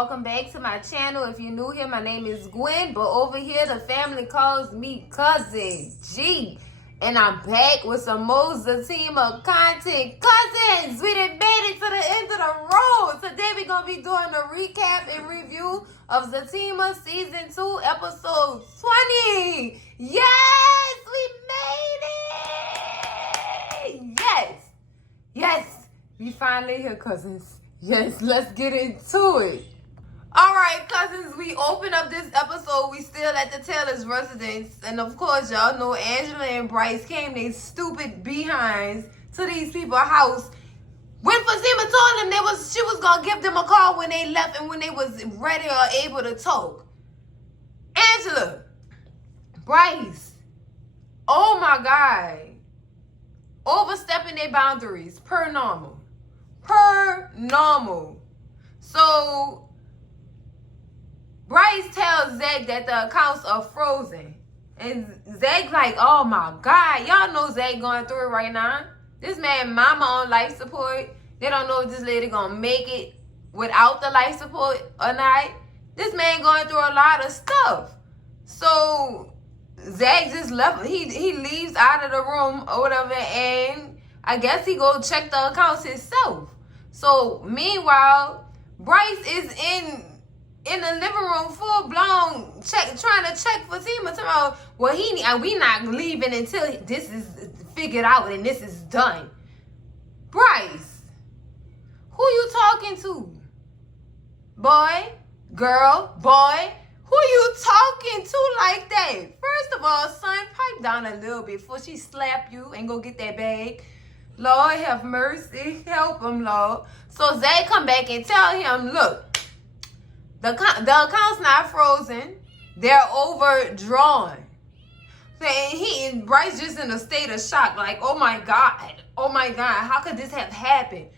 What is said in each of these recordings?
welcome back to my channel. If you're new here, my name is Gwen, but over here the family calls me Cousin G. And I'm back with some more Zatima content. Cousins, we done made it to the end of the road. Today we're going to be doing a recap and review of Zatima Season 2, Episode 20. Yes, we made it. Yes, we finally here, cousins. Yes, let's get into it. All right, cousins, we open up this episode. We still at the Taylor's residence. And of course, y'all know Angela and Bryce came they stupid behinds to these people's house. When Fatima told them she was going to give them a call when they left and when they was ready or able to talk. Angela, Bryce, oh my God. Overstepping their boundaries, per normal. So, Bryce tells Zach that the accounts are frozen. And Zach like, oh my God. Y'all know Zach going through it right now. This man mama on life support. They don't know if this lady gonna make it without the life support or not. This man going through a lot of stuff. So, Zach just left. He leaves out of the room or whatever. And I guess he go check the accounts himself. So, meanwhile, Bryce is in the living room full blown trying to check Fatima tomorrow. Well, we not leaving until this is figured out and this is done. Bryce, who you talking to? Boy, girl, boy, who you talking to like that? First of all, son, pipe down a little bit before she slap you and go get that bag. Lord have mercy. Help him, Lord. So Zay come back and tell him, look, the account's not frozen. They're overdrawn. And Bryce just in a state of shock. Like, oh my God. How could this have happened?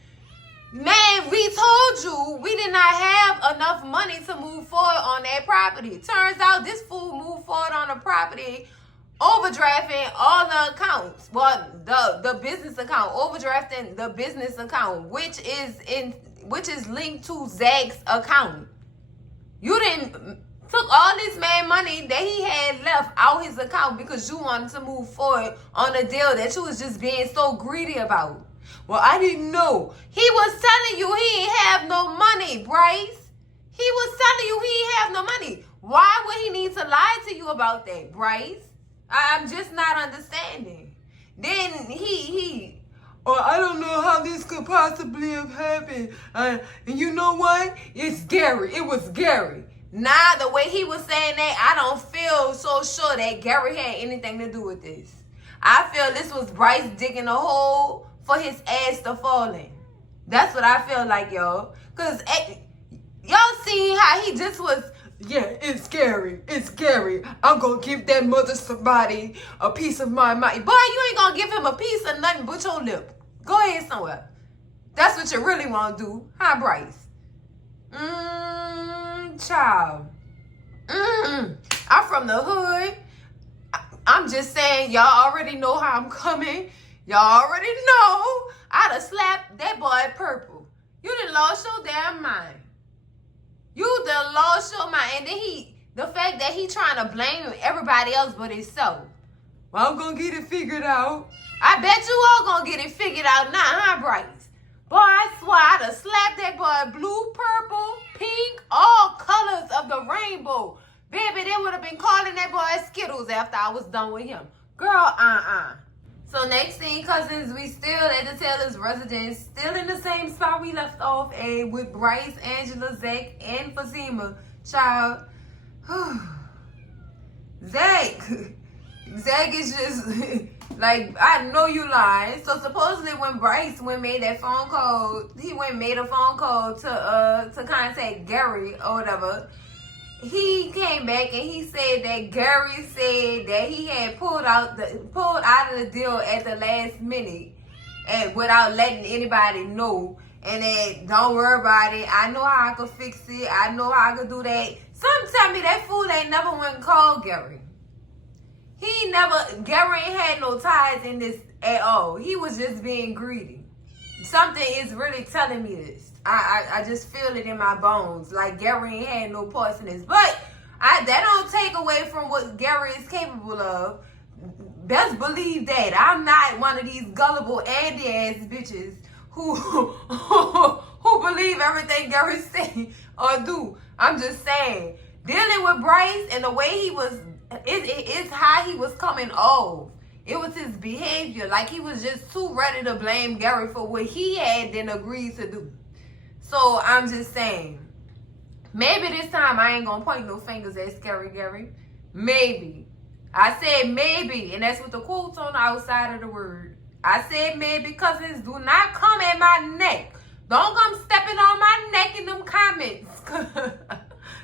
Man, we told you we did not have enough money to move forward on that property. Turns out this fool moved forward on the property, overdrafting all the accounts. Well, the business account, overdrafting the business account, which is linked to Zach's account. You took all this man money that he had left out his account because you wanted to move forward on a deal that you was just being so greedy about. Well, I didn't know. He was telling you he ain't have no money, Bryce. He was telling you he ain't have no money. Why would he need to lie to you about that, Bryce? I'm just not understanding. Then I don't know how this could possibly have happened. And you know what? It's Gary. It was Gary. Nah, the way he was saying that, I don't feel so sure that Gary had anything to do with this. I feel this was Bryce digging a hole for his ass to fall in. That's what I feel like, y'all. Because y'all see how he just was, yeah, it's scary. It's scary. I'm going to give that mother somebody a piece of my mind. Boy, you ain't going to give him a piece of nothing but your lip. Go ahead somewhere. That's what you really want to do. Huh, Bryce? Child. I'm from the hood. I'm just saying, y'all already know how I'm coming. Y'all already know I'd have slapped that boy purple. You done lost your damn mind. You done lost your mind. And then the fact that he trying to blame everybody else but himself. Well, I'm going to get it figured out. I bet you all going to get it figured out now, huh, Bryce? Boy, I swear I'd have slapped that boy blue, purple, pink, all colors of the rainbow. Baby, they would have been calling that boy Skittles after I was done with him. Girl, So next thing, cousins, we still at the Taylor's residence, still in the same spot we left off with Bryce, Angela, Zach, and Fatima. Child, Zach is just like, I know you lying. So supposedly when Bryce made that phone call, he made a phone call to contact Gary or whatever. He came back and he said that Gary said that he had pulled out of the deal at the last minute and without letting anybody know. And that don't worry about it. I know how I could fix it. I know how I could do that. Some tell me that fool ain't never went and called Gary. Gary ain't had no ties in this at all. He was just being greedy. Something is really telling me this. I just feel it in my bones. Like Gary ain't had no parts in this. But that don't take away from what Gary is capable of. Best believe that. I'm not one of these gullible Andy ass bitches who believe everything Gary say or do. I'm just saying. Dealing with Bryce and the way he was, it's how he was coming off. It was his behavior. Like he was just too ready to blame Gary for what he had then agreed to do. So I'm just saying, maybe this time I ain't gonna point no fingers at Scary Gary. Maybe. I said maybe, and that's with the quotes on the outside of the word. I said maybe, cousins, do not come at my neck. Don't come stepping on my neck in them comments.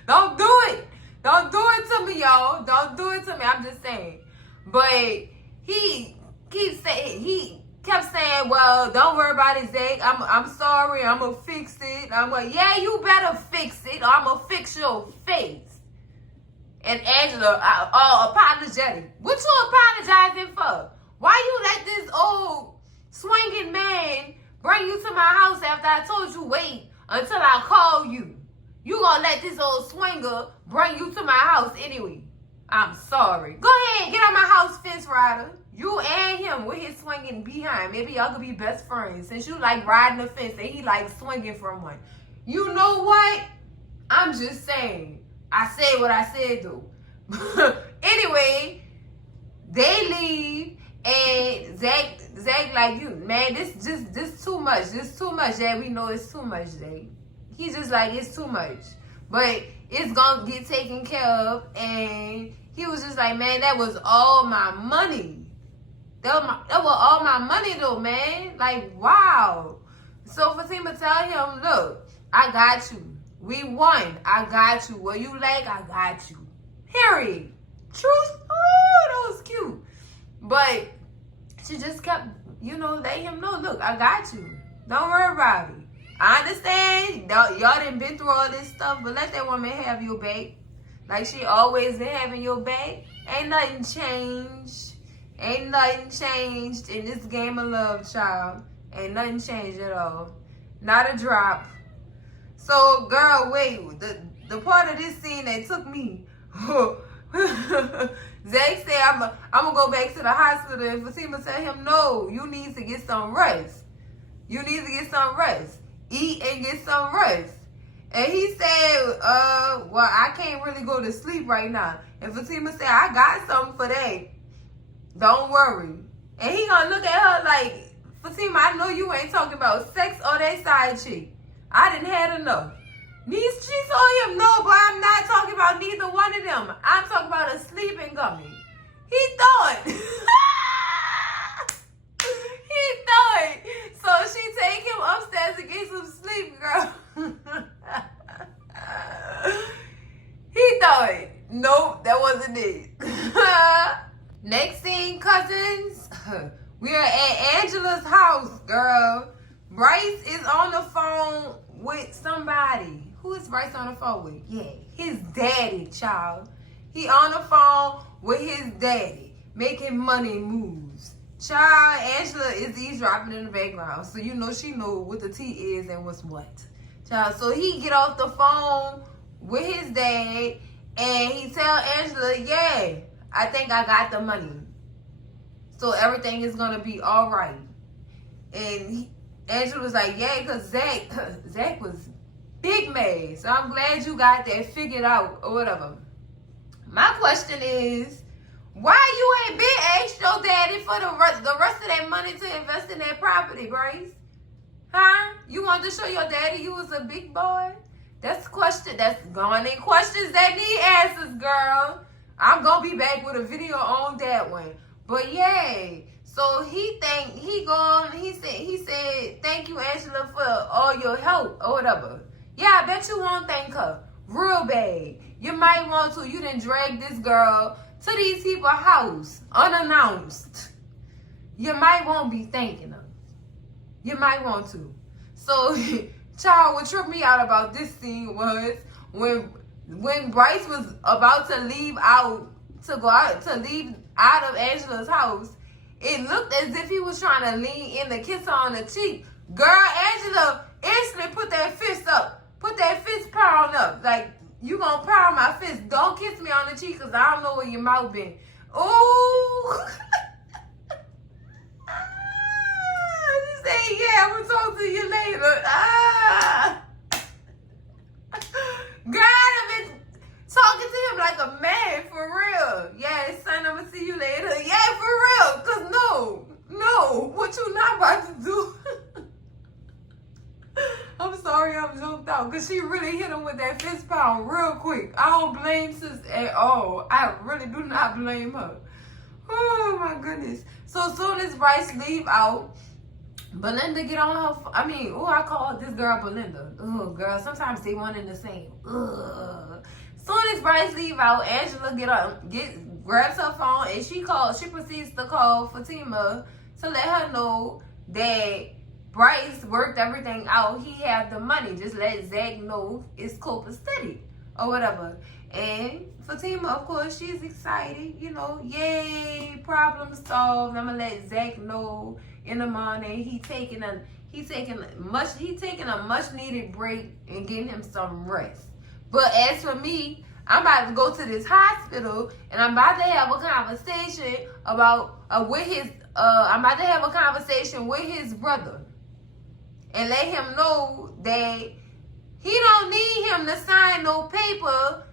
Don't do it. Don't do it to me, y'all. Don't do it to me. I'm just saying. But he kept saying, well, don't worry about it, Zach. I'm sorry. I'm going to fix it. I'm like, yeah, you better fix it or I'm going to fix your face. And Angela, apologetic. What you apologizing for? Why you let this old swinging man bring you to my house after I told you wait until I call you? You gonna let this old swinger bring you to my house anyway? I'm sorry. Go ahead, get on my house, fence rider. You and him with his swinging behind. Maybe y'all could be best friends since you like riding the fence and he like swinging from one. You know what? I'm just saying. I said what I said though. Anyway, they leave and Zach like, you man, this too much. This too much. Yeah, we know it's too much, Zach. He's just like, it's too much. But it's gonna get taken care of. And he was just like, man, that was all my money. That was all my money though, man. Like, wow. So Fatima tell him, look, I got you. We won. I got you. What you like, I got you. Period. Truth. Oh, that was cute. But she just kept, letting him know, look, I got you. Don't worry about it. I understand. Y'all done been through all this stuff, but let that woman have your back. Like she always been having your back. Ain't nothing changed. Ain't nothing changed in this game of love, child. Ain't nothing changed at all. Not a drop. So, girl, wait. The part of this scene that took me. Zach said, I'm going to go back to the hospital. And Fatima tell him, no, you need to get some rest. You need to get some rest. Eat and get some rest. And he said, well, I can't really go to sleep right now. And Fatima said, I got something for that. Don't worry. And he gonna look at her like, Fatima, I know you ain't talking about sex or that side chick. I didn't had enough. She told him, no, but I'm not talking about neither one of them. I'm talking about a sleeping gummy. He thought. He thought. So she take him upstairs to get some sleep, girl. He thought. Nope, that wasn't it. Next scene, cousins. We are at Angela's house, girl. Bryce is on the phone with somebody. Who is Bryce on the phone with? Yeah, his daddy, child. He on the phone with his daddy, making money moves. Child, Angela is eavesdropping in the background. So she know what the tea is and what's what. Child, so he get off the phone with his dad and he tell Angela, yeah, I think I got the money. So everything is going to be all right. And Angela was like, yeah, because Zach was big mad. So I'm glad you got that figured out or whatever. My question is, why you ain't been asked your daddy for the rest of that money to invest in that property, Bryce? Huh? You wanted to show your daddy you was a big boy? That's a question. That's going in questions that need answers, girl. I'm going to be back with a video on that one. But yay. So he said, thank you, Angela, for all your help or whatever. Yeah, I bet you won't thank her. Real bad. You might want to. You done drag this girl to these people's house unannounced. You might won't be thanking her. You might want to. So, child, what tripped me out about this scene was when Bryce was about to leave out of Angela's house, it looked as if he was trying to lean in to kiss her on the cheek. Girl, Angela instantly put that fist up. Put that fist pound up. Like, you gonna pound my fist. Don't kiss me on the cheek because I don't know where your mouth been. Ooh. She said, yeah, I'm gonna talk to you later. God, I've been talking to him like a man, for real. Yeah, son, I'm gonna see you later. Yeah, for real. Cause no, what you not about to do? I'm sorry I'm joked out. Cause she really hit him with that fist pound real quick. I don't blame sis at all. I really do not blame her. Oh my goodness. So soon as Bryce leave out, Belinda get on her. I call this girl Belinda. Oh, girl, sometimes they one and the same. Ugh. Soon as Bryce leave out, Angela grabs her phone and she proceeds to call Fatima to let her know that Bryce worked everything out. He had the money. Just let Zach know it's copacetic or whatever. And Fatima, of course, she's excited. You know, yay, problem solved. I'm gonna let Zach know in the morning he taking a much needed break and getting him some rest. But as for me, I'm about to go to this hospital and I'm about to have a conversation with his brother and let him know that he don't need him to sign no paper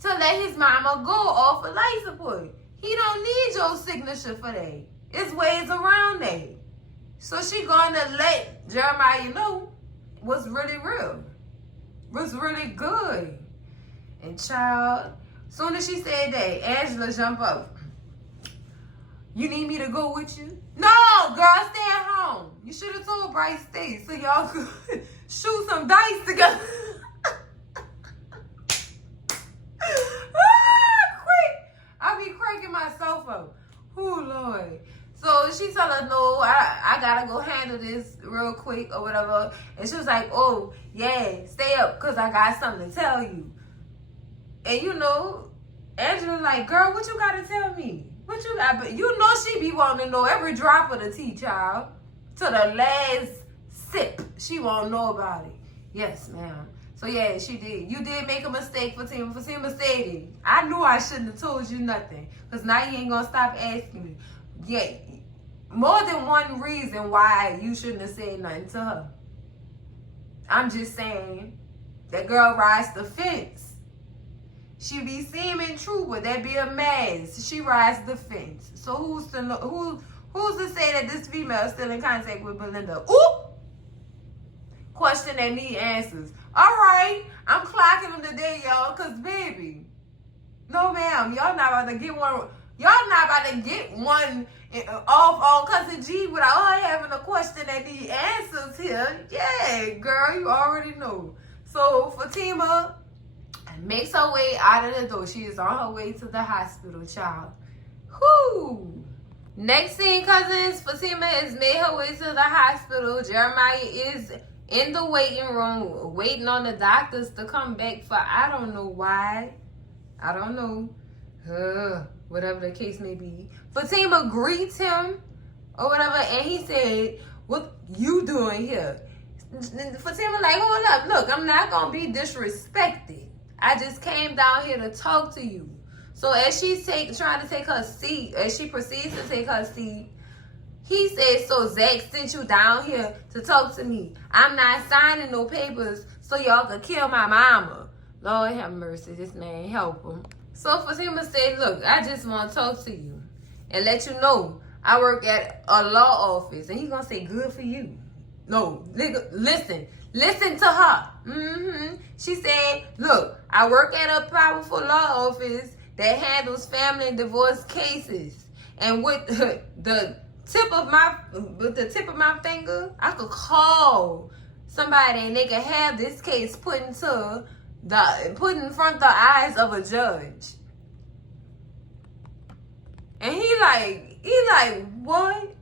to let his mama go off of life support. He don't need your signature for that. It's ways around that. So she gonna let Jeremiah know what's really real, what's really good. And child, soon as she said that, Angela jump up. You need me to go with you? No, girl, stay at home. You should have told Bryce stay so y'all could shoot some dice together. I be cracking myself up. Oh, Lord. So she tell her, no, I gotta go handle this real quick or whatever. And she was like, oh, yeah, stay up because I got something to tell you. And you know, Angela like, girl, what you gotta tell me? What you got? You know she be wanting to know every drop of the tea, child. To the last sip. She won't know about it. Yes, ma'am. So yeah, she did. You did make a mistake, Fatima. Fatima stated, I knew I shouldn't have told you nothing. Because now you ain't gonna stop asking me. Yeah, more than one reason why you shouldn't have said nothing to her. I'm just saying, that girl rides the fence. She be seeming true, but that be a mess. She rides the fence. So who's to know, who's to say that this female is still in contact with Belinda? Ooh! Question that need answers. All right, I'm clocking them today, y'all, because baby, no ma'am, y'all not about to get one. Y'all not about to get one off on Cousin G without her having a question that need answers here. Yeah, girl, you already know. So Fatima makes her way out of the door. She is on her way to the hospital, child. Whoo! Next scene, cousins, Fatima has made her way to the hospital. Jeremiah is in the waiting room, waiting on the doctors to come back for I don't know why. I don't know. Whatever the case may be. Fatima greets him or whatever, and he said, what you doing here? Fatima like, hold up, look, I'm not going to be disrespected. I just came down here to talk to you. So as she's trying to take her seat, as she proceeds to take her seat, he says, so Zach sent you down here to talk to me. I'm not signing no papers so y'all could kill my mama. Lord have mercy, this man, help him. So Fatima said, look, I just want to talk to you and let you know I work at a law office. And he's going to say, good for you. No, nigga, listen to her. She said, look, I work at a powerful law office that handles family and divorce cases. And with the tip of my finger, I could call somebody and they could have this case put in front of the eyes of a judge. And he like, what?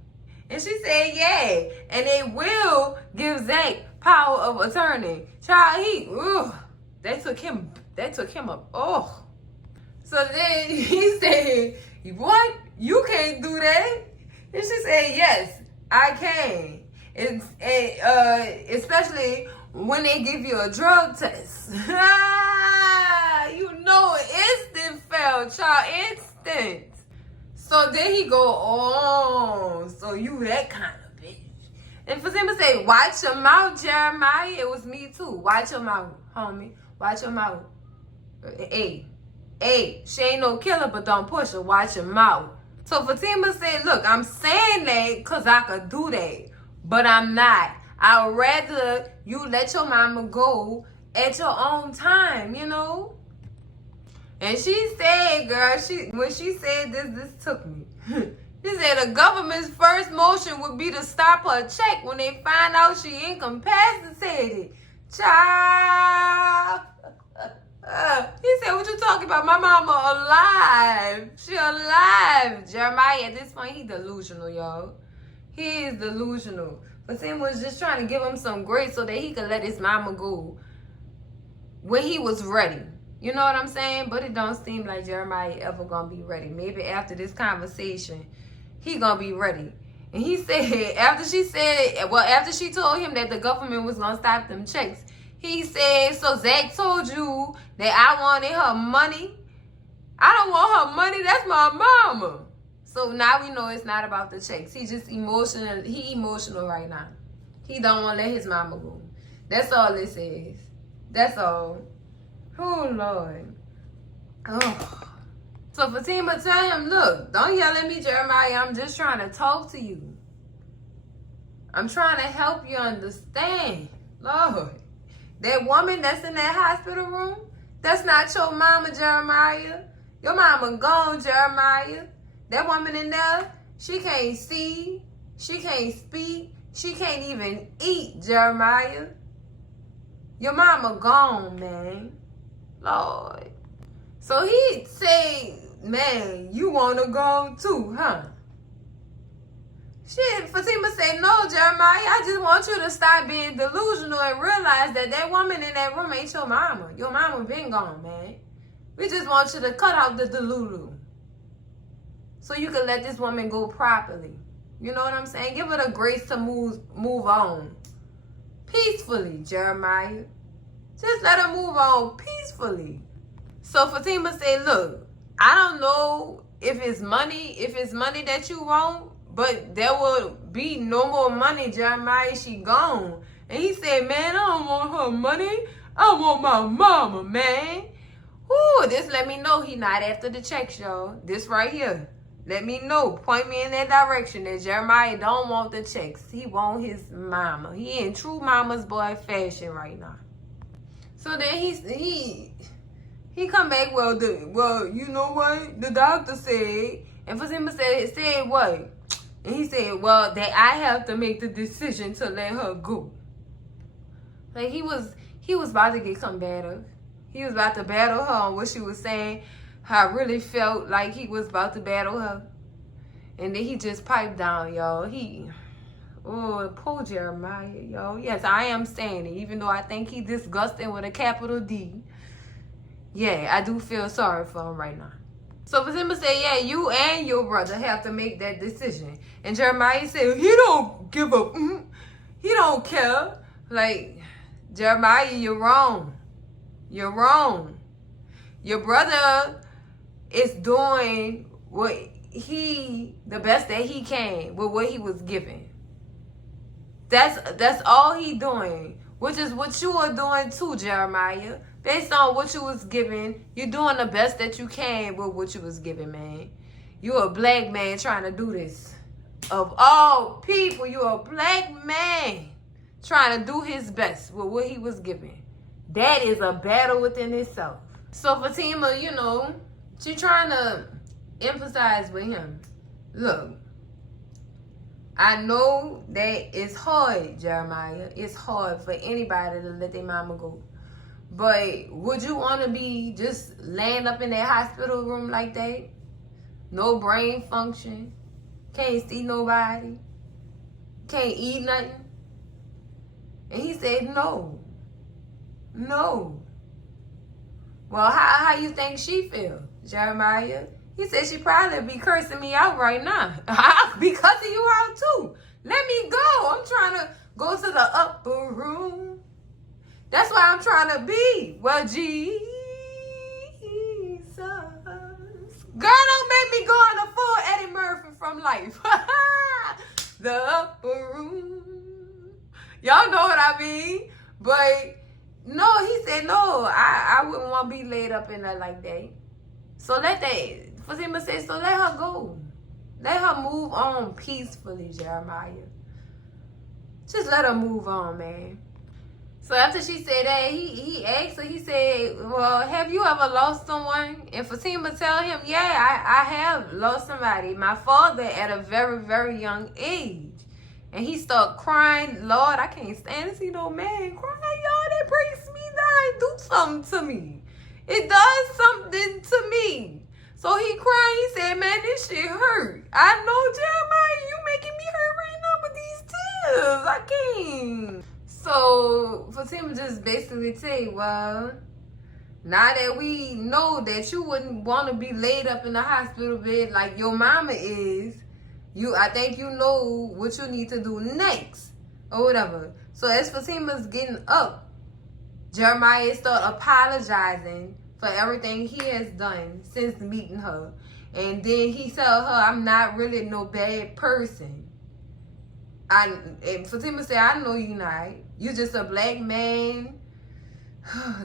And she said, yeah. And they will give Zach power of attorney. Child, that took him up. Oh. So then he said, what? You can't do that? And she said, yes, I can. Especially when they give you a drug test. You know, instant fail, child, instant. So then he go, oh, so you that kind of bitch. And for them to say, watch your mouth, Jeremiah, it was me too. Watch your mouth, homie. Watch your mouth. Hey, she ain't no killer, but don't push her. Watch your mouth. So Fatima said, look, I'm saying that because I could do that, but I'm not. I'd rather you let your mama go at your own time, you know? And she said, girl, when she said this took me. She said the government's first motion would be to stop her check when they find out she incapacitated. Child. He said, what you talking about? My mama alive. She alive. Jeremiah, at this point, he delusional, y'all. He is delusional. But Tim was just trying to give him some grace so that he could let his mama go when he was ready. You know what I'm saying? But it don't seem like Jeremiah ever gonna be ready. Maybe after this conversation, he gonna be ready. And he said, after she told him that the government was gonna stop them checks, he said, so Zach told you that I wanted her money? I don't want her money. That's my mama. So now we know it's not about the checks. He just emotional. He emotional right now. He don't want to let his mama go. That's all this is. That's all. Oh, Lord. Oh. So Fatima tell him, look, don't yell at me, Jeremiah. I'm just trying to talk to you. I'm trying to help you understand. Lord. That woman that's in that hospital room, that's not your mama, Jeremiah. Your mama gone, Jeremiah. That woman in there, she can't see, she can't speak, she can't even eat, Jeremiah. Your mama gone, man. Lord. So he say, man, you want to go too, huh? Shit, Fatima say, no, Jeremiah, I just want you to stop being delusional and realize that that woman in that room ain't your mama. Your mama been gone, man. We just want you to cut out the delulu so you can let this woman go properly. You know what I'm saying? Give her the grace to move on peacefully, Jeremiah. Just let her move on peacefully. So Fatima said, look, I don't know if it's money that you want, but there will be no more money, Jeremiah. She gone. And he said, man, I don't want her money. I want my mama, man. Ooh, this let me know he not after the checks, y'all. This right here. Let me know. Point me in that direction that Jeremiah don't want the checks. He want his mama. He in true mama's boy fashion right now. So then he come back, well, you know what? The doctor said, and Fatima said what? And he said, well, that I have to make the decision to let her go. Like he was about to get combative. He was about to battle her on what she was saying. How I really felt like he was about to battle her. And then he just piped down, y'all. Oh, poor Jeremiah, y'all. Yes, I am saying it. Even though I think he disgusting with a capital D. Yeah, I do feel sorry for him right now. So Fatima said, yeah, you and your brother have to make that decision. And Jeremiah said, he don't give a, he don't care. Like, Jeremiah, you're wrong. You're wrong. Your brother is doing the best that he can with what he was given. That's all he doing, which is what you are doing too, Jeremiah. Based on what you was given, you're doing the best that you can with what you was given, man. You're a black man trying to do this. Of all people, you're a black man trying to do his best with what he was given. That is a battle within itself. So Fatima, you know, she trying to emphasize with him. Look, I know that it's hard, Jeremiah. It's hard for anybody to let their mama go. But would you want to be just laying up in that hospital room like that? No brain function. Can't see nobody. Can't eat nothing. And he said, no. No. Well, how you think she feel, Jeremiah? He said she probably be cursing me out right now. Be cussing you out too. Let me go. I'm trying to go to the upper room. That's why I'm trying to be. Well, Jesus. Girl, don't make me go on the full Eddie Murphy from Life. The upper room. Y'all know what I mean. But no, he said no. I wouldn't want to be laid up in there like that. So Fatima said, so let her go. Let her move on peacefully, Jeremiah. Just let her move on, man. So after she said that, he asked her, he said, well, have you ever lost someone? And Fatima tell him, yeah, I have lost somebody. My father at a very, very young age. And he started crying. Lord, I can't stand to see no man crying, y'all. That breaks me down. Do something to me. It does something to me. So he cried. He said, man, this shit hurt. I know, Jeremiah, you making me hurt right now with these tears. I can't. So Fatima just basically say, well, now that we know that you wouldn't want to be laid up in the hospital bed like your mama is, I think you know what you need to do next or whatever. So as Fatima's getting up, Jeremiah start apologizing for everything he has done since meeting her. And then he tell her, I'm not really no bad person. And Fatima said, I know you not. You just a black man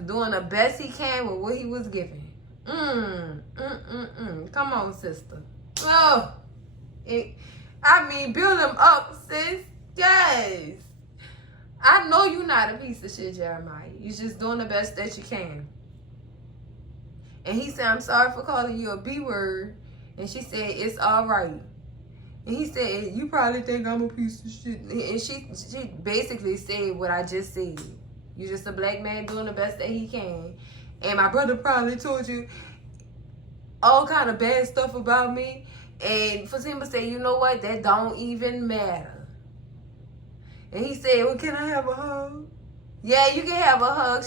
doing the best he can with what he was given. Come on, sister. Oh, build him up, sis. Yes. I know you not a piece of shit, Jeremiah. You just doing the best that you can. And he said, I'm sorry for calling you a B word. And she said, it's all right. And he said, you probably think I'm a piece of shit. And she basically said what I just said. You just a black man doing the best that he can. And my brother probably told you all kind of bad stuff about me. And Fatima said, you know what? That don't even matter. And he said, well, can I have a hug? Yeah, you can have a hug.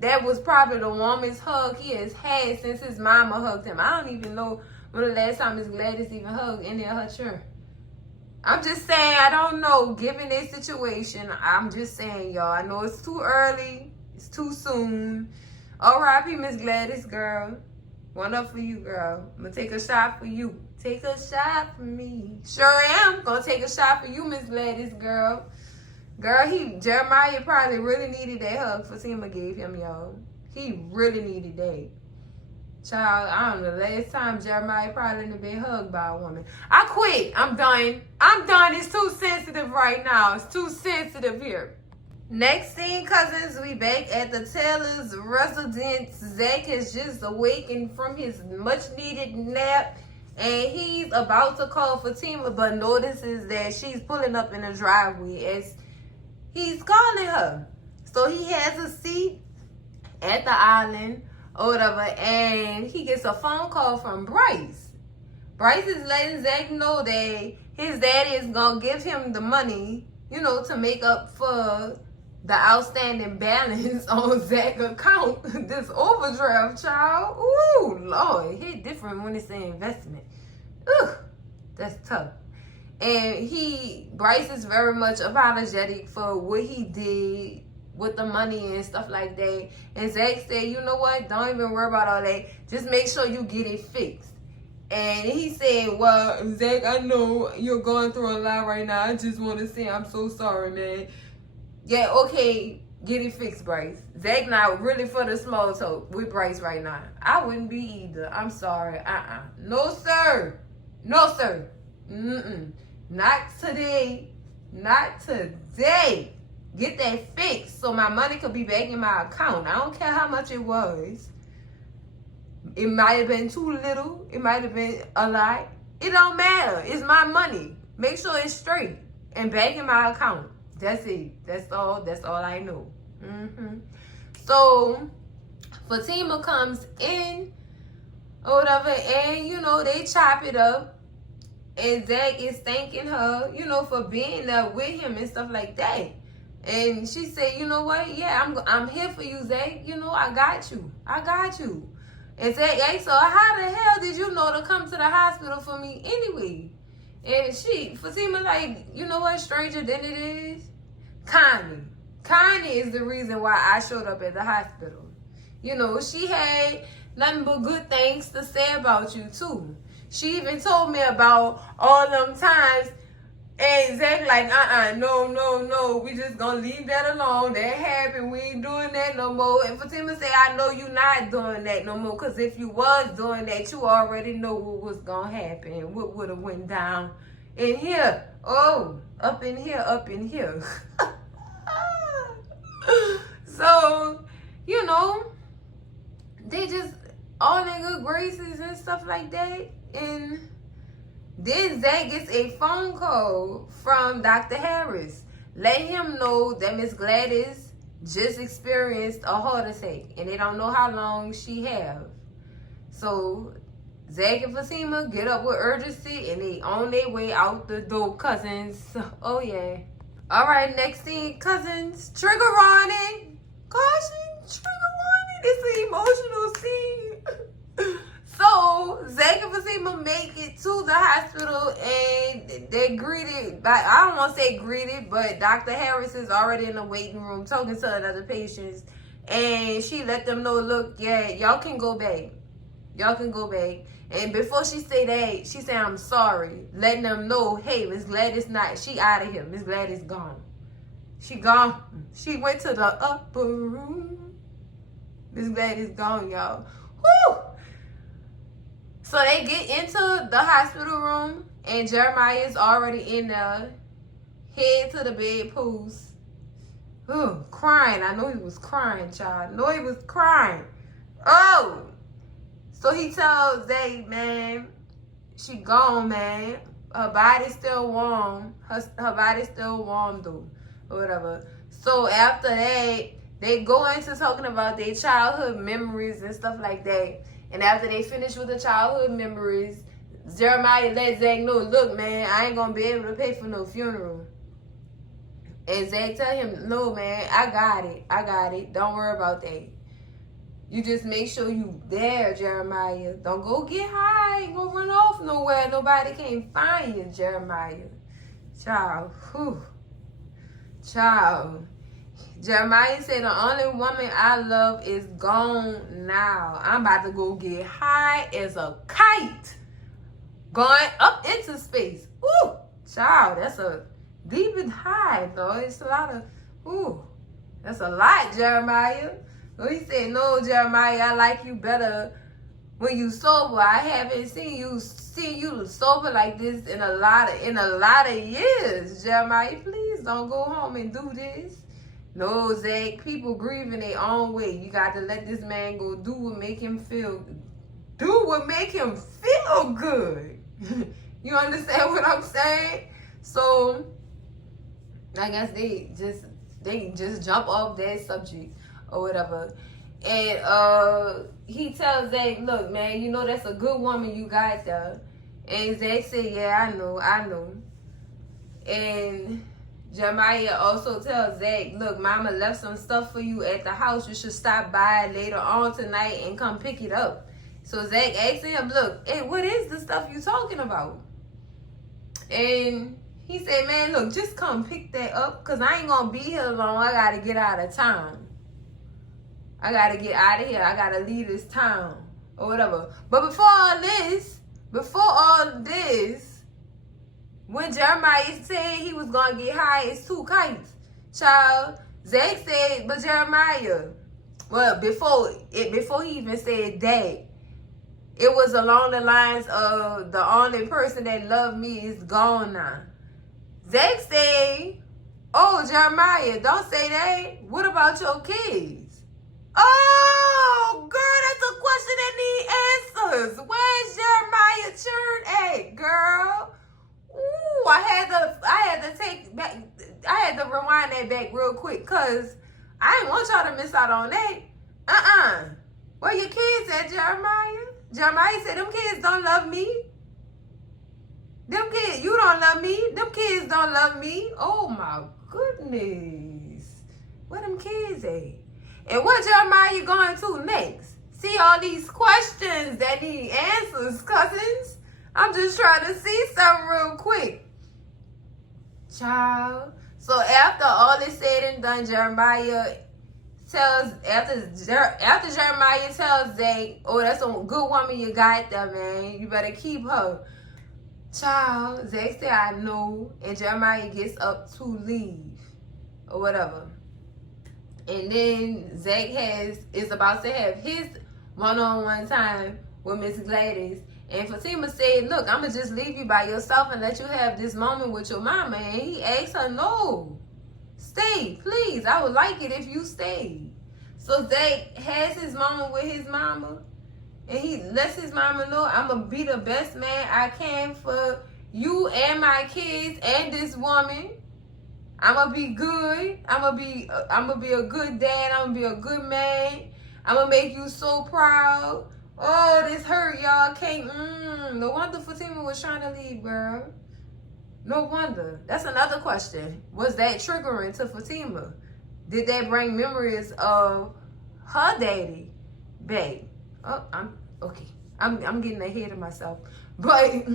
That was probably the warmest hug he has had since his mama hugged him. I don't even know when the last time Miss Gladys even hugged any of her children. I'm just saying, I don't know. Given this situation, I'm just saying, y'all. I know it's too early. It's too soon. R.I.P. Miss Gladys, girl. One up for you, girl. I'm going to take a shot for you. Take a shot for me. Sure am. Going to take a shot for you, Miss Gladys, girl. Girl, Jeremiah probably really needed that hug Fatima gave him, y'all. He really needed that. Child, I don't know. Last time Jeremiah probably didn't have been hugged by a woman. I quit. I'm done. It's too sensitive right now. It's too sensitive here. Next scene, cousins, we back at the Taylor's residence. Zach has just awakened from his much-needed nap. And he's about to call Fatima, but notices that she's pulling up in the driveway as he's calling her. So he has a seat at the island or whatever, and he gets a phone call from Bryce. Bryce is letting Zach know that his daddy is going to give him the money, to make up for the outstanding balance on Zach's account. This overdraft, child. Ooh, Lord. It hit different when it's an investment. Ugh, that's tough. And Bryce is very much apologetic for what he did with the money and stuff like that. And Zach said, you know what? Don't even worry about all that. Just make sure you get it fixed. And he said, well, Zach, I know you're going through a lot right now. I just want to say I'm so sorry, man. Yeah, okay, get it fixed, Bryce. Zach not really for the small talk with Bryce right now. I wouldn't be either. I'm sorry. No, sir. No, sir. Not today. Not today. Get that fixed so my money could be back in my account. I don't care how much it was. It might have been too little. It might have been a lot. It don't matter. It's my money. Make sure it's straight and back in my account. That's it. That's all I know. So Fatima comes in or whatever, and they chop it up. And Zach is thanking her, for being there with him and stuff like that. And she said, you know what? Yeah, I'm here for you, Zach. I got you. And Zach asked her, how the hell did you know to come to the hospital for me anyway? And Fatima, like, you know what, stranger than it is? Connie. Connie is the reason why I showed up at the hospital. You know, she had nothing but good things to say about you, too. She even told me about all them times. And Zach like, no, we just gonna leave that alone. That happened. We ain't doing that no more. And Fatima say, I know you not doing that no more. Because if you was doing that, you already know what was gonna happen. What would have went down in here. Oh, up in here. So, you know, they just all in good graces and stuff like that. And then Zach gets a phone call from Dr. Harris. Let him know that Miss Gladys just experienced a heart attack and they don't know how long she have. So Zach and Fatima get up with urgency and they on their way out the door, cousins. Oh yeah. All right, next thing, cousins. Trigger warning. Caution, trigger warning. It's an emotional scene. So Zach and Fatima make it to the hospital and they're greeted by, I don't want to say greeted, but Dr. Harris is already in the waiting room talking to another patients. And she let them know, look, yeah, y'all can go back. Y'all can go back. And before she say that, she said, I'm sorry. Letting them know, hey, Miss Gladys not, she out of here. Miss Gladys gone. She gone. She went to the upper room. Miss Gladys gone, y'all. Whew. So they get into the hospital room and Jeremiah is already in there. Head to the bed post. Crying. I know he was crying, child. I know he was crying. Oh. So he tells Zay, man, she gone, man. Her body's still warm. Her body's still warm, though. Or whatever. So after that, they go into talking about their childhood memories and stuff like that. And after they finish with the childhood memories, Jeremiah let Zach know, look, man, I ain't going to be able to pay for no funeral. And Zach tell him, no, man, I got it. Don't worry about that. You just make sure you there, Jeremiah. Don't go get high. Ain't gonna run off nowhere. Nobody can find you, Jeremiah. Child. Whew. Child. Jeremiah said, the only woman I love is gone now. I'm about to go get high as a kite. Going up into space. Ooh, child, that's a deep and high, though. It's a lot of, that's a lot, Jeremiah. So he said, no, Jeremiah, I like you better when you sober. I haven't seen you sober like this in a lot of years. Jeremiah, please don't go home and do this. No, Zach, people grieve in their own way. You got to let this man go do what make him feel good. You understand what I'm saying? So I guess they just jump off that subject or whatever. And he tells Zach, look, man, you know that's a good woman you got there. And Zach said, yeah, I know. And Jeremiah also tells Zach, look, mama left some stuff for you at the house. You should stop by later on tonight and come pick it up. So Zach asked him, look, hey, what is the stuff you talking about? And he said, man, look, just come pick that up because I ain't going to be here long. I got to get out of town. I got to get out of here. I got to leave this town or whatever. But before all this, when Jeremiah said he was going to get high as two kites, child, Zach said, but Jeremiah, well, before he even said that, it was along the lines of the only person that loved me is gone now. Zach said, oh, Jeremiah, don't say that. What about your kids? Oh, girl, that's a question that needs answers. Where's Jeremiah Churn at, girl? Ooh, I had to rewind that back real quick because I didn't want y'all to miss out on that. Where your kids at, Jeremiah? Jeremiah said, them kids don't love me. You don't love me. Them kids don't love me. Oh my goodness. Where them kids at? And what Jeremiah going to next? See all these questions that need answers, cousins? I'm just trying to see something real quick. Child. So after all is said and done, Jeremiah tells, after Jeremiah tells Zach, oh, that's a good woman you got there, man. You better keep her. Child, Zach said, I know. And Jeremiah gets up to leave. Or whatever. And then Zach is about to have his one-on-one time with Miss Gladys. And Fatima said, look, I'm going to just leave you by yourself and let you have this moment with your mama. And he asked her, no, stay, please. I would like it if you stayed. So Zach has his moment with his mama. And he lets his mama know, I'm going to be the best man I can for you and my kids and this woman. I'm going to be good. I'm going to be a good dad. I'm going to be a good man. I'm going to make you so proud. Oh, this hurt, y'all. Can't, no wonder Fatima was trying to leave, girl. No wonder. That's another question. Was that triggering to Fatima? Did that bring memories of her daddy back? Oh, I'm getting ahead of myself. But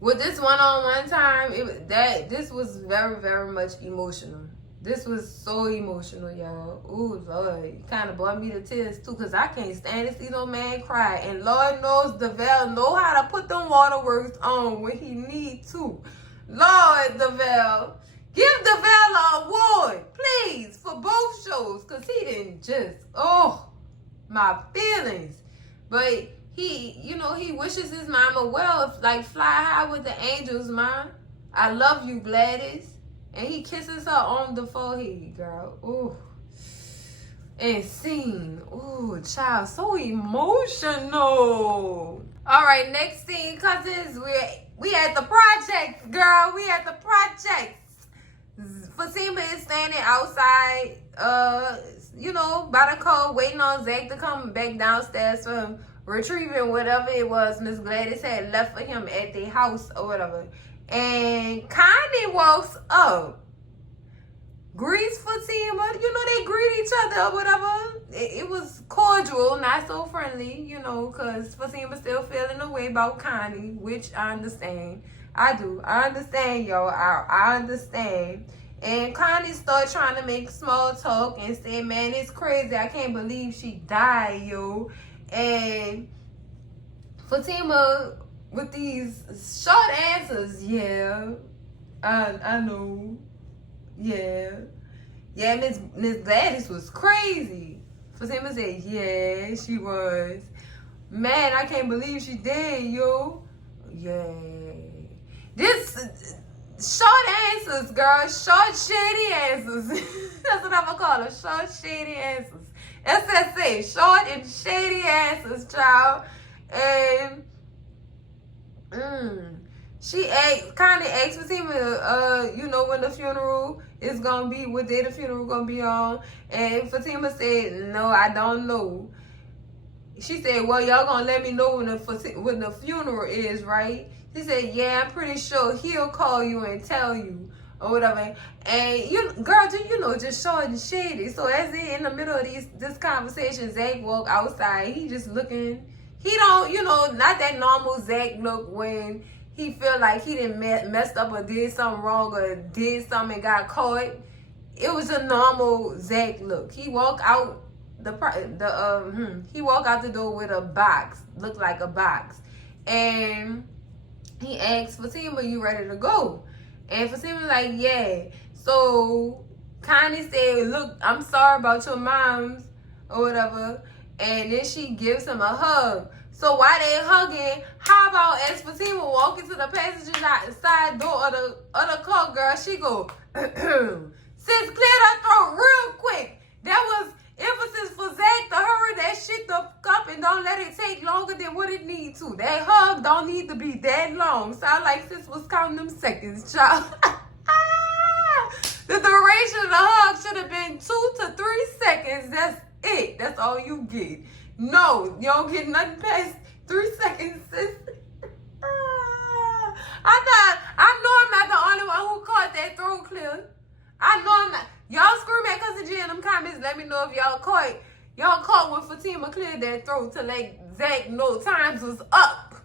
with this one-on-one time, this was very, very much emotional. This was so emotional, y'all. Ooh, Lord. It kind of brought me to tears, too, because I can't stand to see no man cry. And Lord knows DeVale know how to put them waterworks on when he need to. Lord, DeVale. Give DeVale an award, please, for both shows, because he didn't just, my feelings. But he wishes his mama well, like fly high with the angels, man. I love you, Gladys. And he kisses her on the forehead, girl. Ooh. And scene. Ooh, child, so emotional. All right, next scene, cousins. We at the project, girl. We at the project. Fatima is standing outside, by the car, waiting on Zach to come back downstairs from retrieving whatever it was Miss Gladys had left for him at the house or whatever. And Connie walks up, greets Fatima. They greet each other or whatever. It was cordial, not so friendly, because Fatima's still feeling the way about Connie, which I understand. I do. I understand, y'all. I understand. And Connie started trying to make small talk and say, man, it's crazy. I can't believe she died, yo. And Fatima, with these short answers, yeah, I know. Yeah, Miss Gladys was crazy. Fatima said, yeah, she was. Man, I can't believe she did, yo. Yeah. This short answers, girl. Short, shady answers. That's what I'm going to call them. Short, shady answers. SSA. Short and shady answers, child. And Connie asked Fatima, when the funeral is going to be, what day the funeral going to be on. And Fatima said, no, I don't know. She said, well, y'all going to let me know when the funeral is, right? She said, yeah, I'm pretty sure he'll call you and tell you or whatever. And, girl, just short and shady. So as they in the middle of this conversation, Zach walk outside. He just looking. He don't, not that normal Zach look when he feel like he didn't messed up or did something wrong or did something and got caught. It was a normal Zach look. He walk out he walk out the door with a box, looked like a box. And he asked Fatima, you ready to go? And Fatima like, yeah. So Connie said, look, I'm sorry about your moms or whatever. And then she gives him a hug. So while they hugging, how about as Fatima walking to the passenger side door of the car, girl, she go, sis, clear that throat real quick. That was emphasis for Zach to hurry that shit up and don't let it take longer than what it need to. That hug don't need to be that long. Sound like sis was counting them seconds, child. The duration of the hug should have been 2 to 3 seconds. That's it. That's all you get. No, you don't get nothing past 3 seconds, sis. I know I'm not the only one who caught that throat clear. I know I'm not. Y'all scream at Cousin G in them comments. Let me know if y'all caught when Fatima cleared that throat to let Zach know times was up.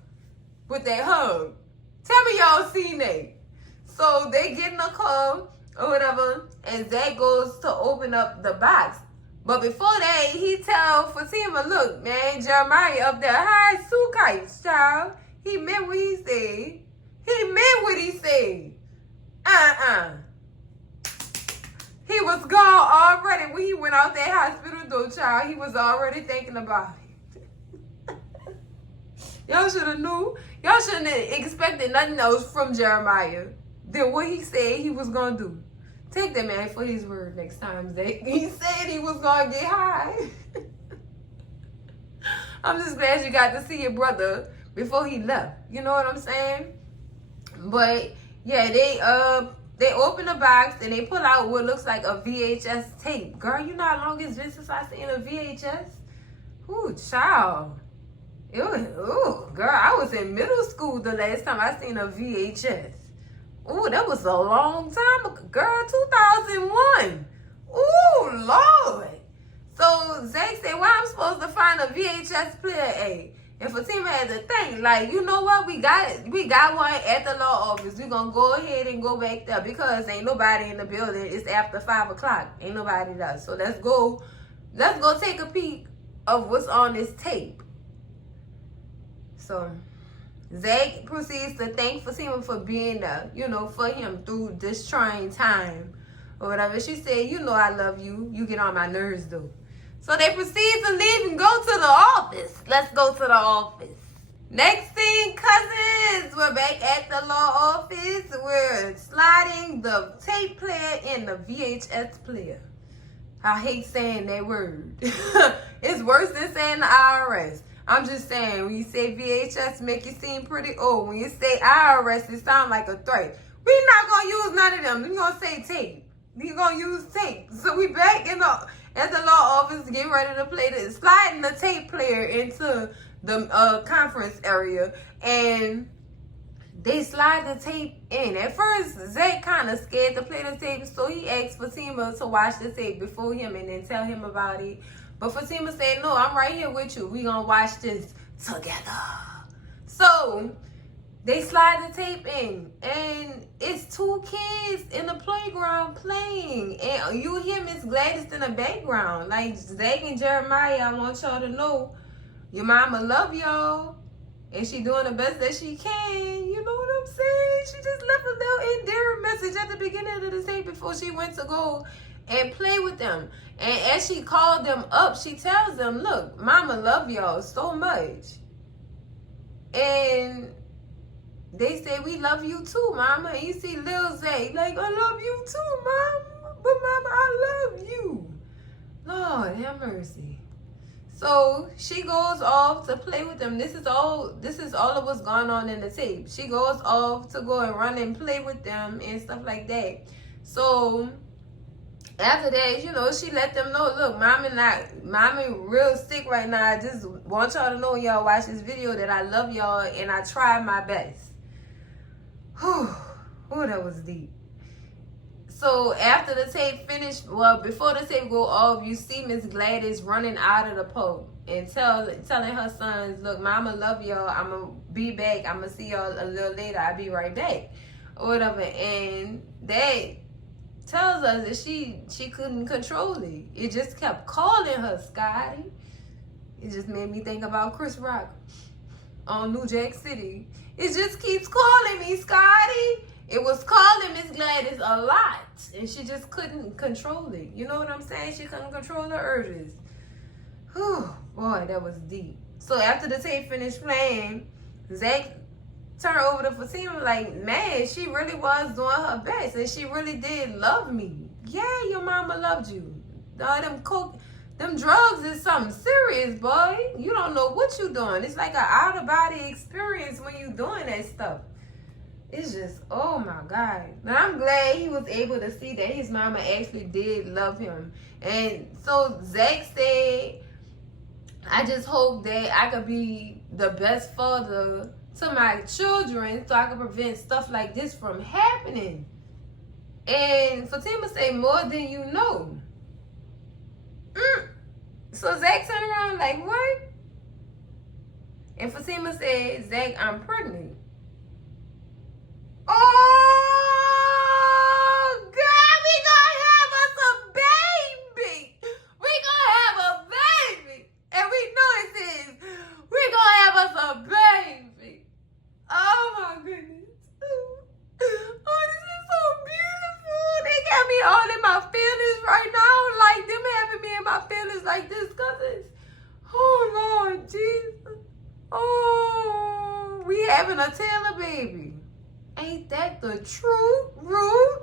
with that hug. Tell me y'all seen that. So they get in a car or whatever, and Zach goes to open up the box. But before that, he tell Fatima, look, man, Jeremiah up there high two kites, child. He meant what he said. He meant what he said. He was gone already when he went out that hospital door, child. He was already thinking about it. Y'all should have knew. Y'all shouldn't have expected nothing else from Jeremiah than what he said he was going to do. Take that man for his word next time, Zach. He said he was going to get high. I'm just glad you got to see your brother before he left. You know what I'm saying? But, yeah, they open the box and they pull out what looks like a VHS tape. Girl, you know how long it's been since I seen a VHS? Ooh, child. Ooh, girl, I was in middle school the last time I seen a VHS. Ooh, that was a long time ago. Girl, 2001. Ooh, Lord. So Zach said, well, I'm supposed to find a VHS player at? And Fatima had to think, like, you know what? We got one at the law office. We're going to go ahead and go back there because ain't nobody in the building. It's after 5 o'clock. Ain't nobody there. So let's go take a peek of what's on this tape. So Zach proceeds to thank Fatima for being there, you know, for him through this trying time or whatever. She said, you know I love you. You get on my nerves, though. So they proceed to leave and go to the office. Let's go to the office. Next thing, cousins, we're back at the law office. We're sliding the tape player in the VHS player. I hate saying that word. It's worse than saying the IRS. I'm just saying, when you say VHS, make you seem pretty old. When you say IRS, it sounds like a threat. We're not going to use none of them. We're going to say tape. We're going to use tape. So we back at the law office, getting ready to sliding the tape player into the conference area. And they slide the tape in. At first, Zach kind of scared to play the tape, so he asked Fatima to watch the tape before him and then tell him about it. But Fatima said, no, I'm right here with you. We're going to watch this together. So they slide the tape in, and it's two kids in the playground playing. And you hear Miss Gladys in the background. Like, Zach and Jeremiah, I want y'all to know, your mama love y'all. And she doing the best that she can. You know what I'm saying? She just left a little endearing message at the beginning of the tape before she went to go and play with them. And as she called them up, she tells them, look, mama love y'all so much. And they say, we love you too, mama. And you see Lil Zay, like, I love you too, mama. But mama, I love you. Lord, have mercy. So she goes off to play with them. This is all of what's going on in the tape. She goes off to go and run and play with them and stuff like that. So after that, you know, she let them know, look, mommy real sick right now. I just want y'all to know, y'all watch this video, that I love y'all and I tried my best. Whew. Oh, that was deep. So after the tape finished, well, before the tape go off, you see Miss Gladys running out of the pub and telling her sons, look, mama love y'all. I'm going to be back. I'm going to see y'all a little later. I'll be right back. Or whatever. And that tells us that she couldn't control it. It just kept calling her, Scotty. It just made me think about Chris Rock on New Jack City. It just keeps calling me, Scotty. It was calling Miss Gladys a lot, and she just couldn't control it. You know what I'm saying? She couldn't control her urges. Whew, boy, that was deep. So after the tape finished playing, Zach turned over to Fatima like, man, she really was doing her best, and she really did love me. Yeah, your mama loved you. Them drugs is something serious, boy. You don't know what you doing. It's like an out-of-body experience when you doing that stuff. It's just, oh my God. Now I'm glad he was able to see that his mama actually did love him. And so Zach said, I just hope that I could be the best father to my children so I can prevent stuff like this from happening. And Fatima said, more than you know. So Zach turned around like, what? And Fatima said, Zach, I'm pregnant. Oh, God, we gonna have us a baby. We gonna have a baby. And we know it is. We gonna have us a baby. Oh, my goodness. Oh, this is so beautiful. They got me all in my feelings right now. Like them having me in my feelings like this, cousins. Oh, Lord Jesus. Oh, we having a Taylor baby. Ain't that the truth, Ruth?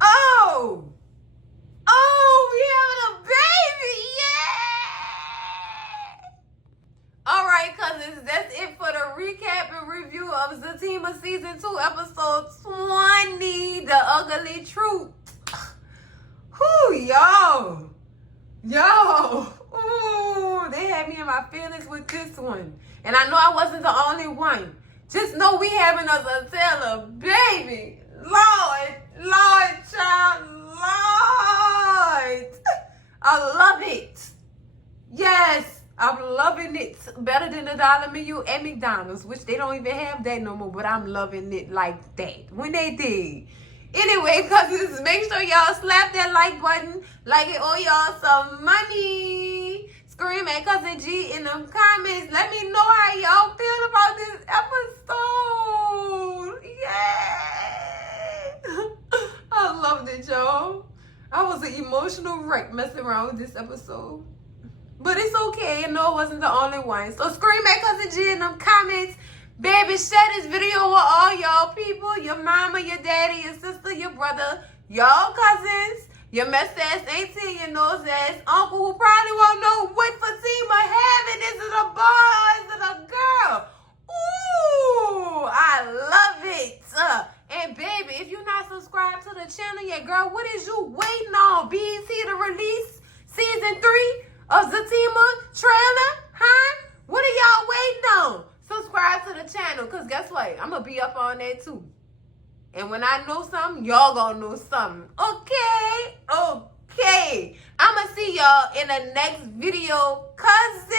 Oh, we having a baby, yeah! All right, cousins, that's it for the recap and review of Zatima Season 2, Episode 20, The Ugly Truth. Whew, yo, ooh, they had me in my feelings with this one. And I know I wasn't the only one. Just know we having us a Taylor baby. Lord, child, Lord. I love it. Yes, I'm loving it. Better than the dollar menu at McDonald's, which they don't even have that no more, but I'm loving it like that. When they did. Anyway, cousins, make sure y'all slap that like button. Like it owe y'all some money. Scream at Cousin G in them comments. Let me know how y'all feel about this episode. Yeah. I loved it, y'all. I was an emotional wreck messing around with this episode. But it's okay. I know it wasn't the only one. So scream at Cousin G in them comments. Baby, share this video with all y'all people. Your mama, your daddy, your sister, your brother, y'all cousins, your mess ass auntie, your nose ass uncle who probably won't know what Fatima having. Is it a boy or is it a girl? Ooh, I love it. And baby, if you're not subscribed to the channel yet, girl, what is you waiting on? BET to release Season 3 of Zatima trailer? Huh? What are y'all waiting on? Subscribe to the channel, because guess what? I'm going to be up on that too. And when I know something, y'all going to know something. Okay? Okay. I'm going to see y'all in the next video. Cousins,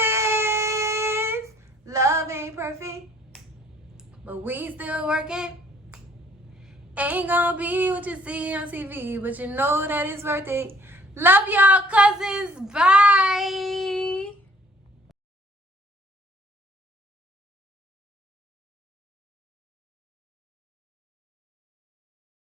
love ain't perfect, but we still working. Ain't going to be what you see on TV, but you know that it's worth it. Love y'all, cousins. Bye.